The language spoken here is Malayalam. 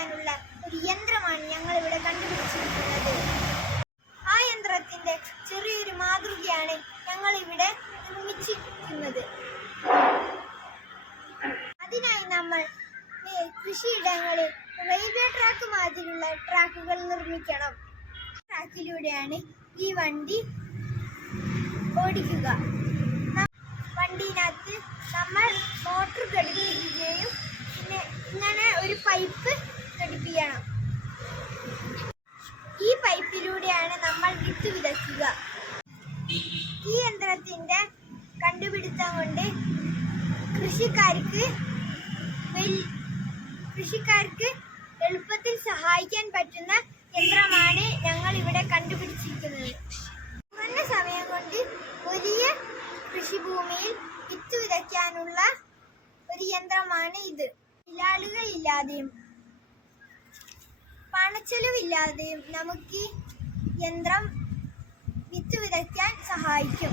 വിതയ്ക്കാനുള്ള ഒരു യന്ത്രമാണ് ഞങ്ങൾ ഇവിടെ കണ്ടുപിടിച്ചിരിക്കുന്നത്. ആ യന്ത്രത്തിന്റെ ചെറിയൊരു മാതൃകയാണ് ഞങ്ങൾ ഇവിടെ നിർമ്മിച്ചിരിക്കുന്നത്. അതിനായി നമ്മൾ കൃഷിയിടങ്ങളിൽ റെയിൽവേ ട്രാക്ക് മാതിരിയുള്ള ട്രാക്കുകൾ നിർമ്മിക്കണം. ട്രാക്കിലൂടെയാണ് ഈ വണ്ടി ഓടിക്കുക. വണ്ടിനകത്ത് നമ്മൾ മോട്ടോർ ഘടിപ്പിക്കുകയും പിന്നെ ഇങ്ങനെ ഒരു പൈപ്പ് ഘടിപ്പിക്കണം. ഈ പൈപ്പിലൂടെയാണ് നമ്മൾ വിത്ത് വിതയ്ക്കുക. ഈ യന്ത്രത്തിന്റെ കണ്ടുപിടുത്തം കൊണ്ട് കൃഷിക്കാർക്ക് എളുപ്പത്തിൽ സഹായിക്കാൻ പറ്റുന്ന യന്ത്രമാണ് ഞങ്ങൾ ഇവിടെ കണ്ടുപിടിച്ചിരിക്കുന്നത്. കുറഞ്ഞ സമയം കൊണ്ട് വലിയ കൃഷിഭൂമിയിൽ വിത്ത് വിതയ്ക്കാനുള്ള ഒരു യന്ത്രമാണ് ഇത്. തൊഴിലാളികളില്ലാതെയും പണച്ചെലവില്ലാതെയും നമുക്ക് യന്ത്രം വിത്ത് വിതയ്ക്കാൻ സഹായിക്കും.